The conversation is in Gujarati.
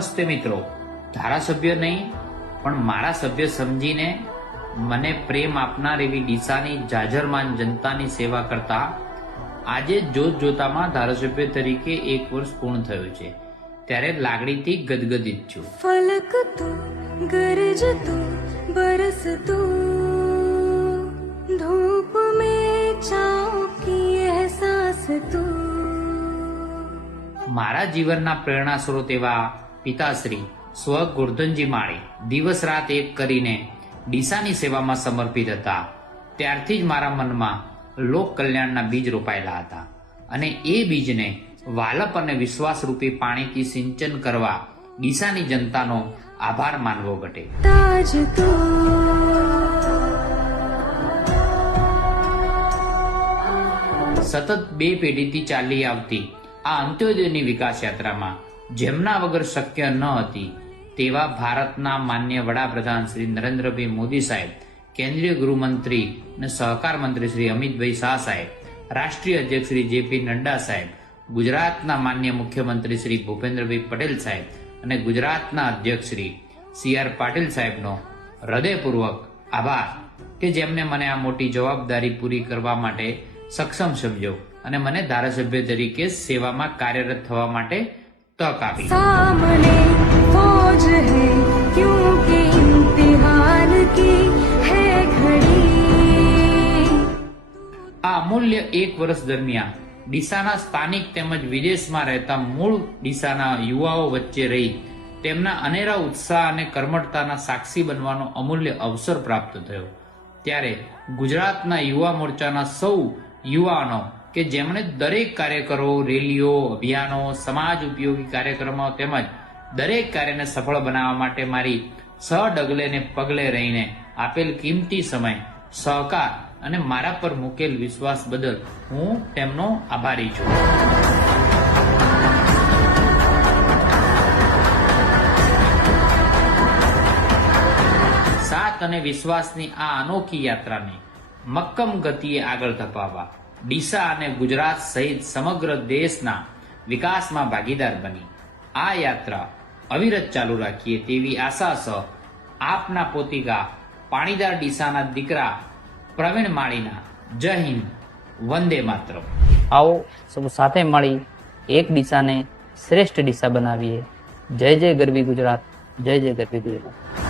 નમસ્તે મિત્રો. ધારાસભ્ય નહીં પણ મારા સભ્ય સમજીને મને પ્રેમ આપનાર એવી ડીસાની જાજરમાન જનતાની સેવા કરતા આજે જોત જોતામાં ધારાસભ્ય તરીકે એક વર્ષ પૂર્ણ થયું છે. ત્યારે લાગણીથી ગદગદિત છું. ફલક તું ગરજ તું બરસ તું. ધૂપ મે ચાઓ અહેસાસ તું. મારા જીવનના પ્રેરણા સ્ત્રોત એવા પિતાશ્રી સ્વ ગુર્ધનજી માળી દિવસ રાત એક કરીને ડીસાની સેવામાં સમર્પિત હતા. ત્યારથી જ મારા મનમાં લોક કલ્યાણના બીજ રોપાયેલા હતા અને એ બીજને વાલપ અને વિશ્વાસરૂપી પાણીથી સિંચન કરવા ડીસાની જનતાનો આભાર માનવો ઘટે. સતત બે પેઢીથી ચાલી આવતી આ અંત્યોદયની વિકાસ યાત્રામાં જેમના વગર શક્ય ન હતી, તેવા ભારતના માન્ય વડાપ્રધાન શ્રી નરેન્દ્રભાઈ મોદી સાહેબ, કેન્દ્રીય ગૃહમંત્રી અને સહકાર મંત્રી શ્રી અમિતભાઈ શાહ સાહેબ, રાષ્ટ્રીય અધ્યક્ષ શ્રી જેપી નડ્ડા સાહેબ, ગુજરાતના માન્ય મુખ્યમંત્રી શ્રી ભૂપેન્દ્રભાઈ પટેલ સાહેબ અને ગુજરાતના અધ્યક્ષ શ્રી સી આર પાટીલ સાહેબનો હૃદયપૂર્વક આભાર કે જેમને મને આ મોટી જવાબદારી પૂરી કરવા માટે સક્ષમ સમજો અને મને ધારાસભ્ય તરીકે સેવામાં કાર્યરત થવા માટે તક આપી. આ અમૂલ્ય એક વર્ષ દરમિયાન ડીસાના સ્થાનિક તેમજ વિદેશમાં રહેતા મૂળ ડીસાના યુવાઓ વચ્ચે રહી. તેમના અનેરા ઉત્સાહ અને કર્મઠતાના સાક્ષી બનવાનો અમૂલ્ય અવસર પ્રાપ્ત થયો. ત્યારે ગુજરાતના યુવા મોરચાના સૌ યુવાનો કે જેમણે દરેક કાર્યકરો, રેલીઓ, અભિયાનો, સમાજ ઉપયોગી કાર્યક્રમો તેમજ દરેક કાર્યને સફળ બનાવવા માટે મારી સહડગલે ને પગલે રહીને આપેલ કિંમતી સમય, સહકાર અને મારા પર મૂકેલ વિશ્વાસ બદલ હું તેમનો આભારી છું. અને વિશ્વાસની આ અનોખી યાત્રાને મક્કમ ગતિએ આગળ ધપાવવા ડીસા અને ગુજરાત સહિત સમગ્ર દેશના વિકાસમાં ભાગીદાર બની. આ યાત્રા અવિરત ચાલુ રાખીએ તેવી આશા સહ આપના પોતિકા પાણીદાર ડીસાના દીકરા પ્રવીણ માળીના જય હિન્દ, વંદે માત્ર આવો, સૌ સાથે મળી એક દિશાને શ્રેષ્ઠ દિશા બનાવીએ. જય જય ગરવી ગુજરાત, જય જય ગરવી ગુજરાત.